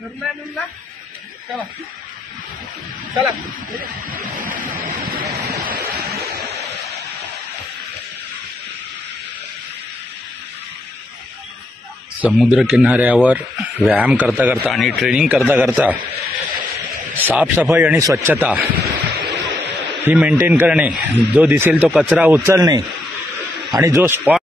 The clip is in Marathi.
चला चला. समुद्र किनाऱ्यावर व्यायाम करता करता आणि ट्रेनिंग करता करता साफसफाई आणि स्वच्छता ही मेंटेन करणे, जो दिसेल तो कचरा उचलणे आणि जो स्पॉट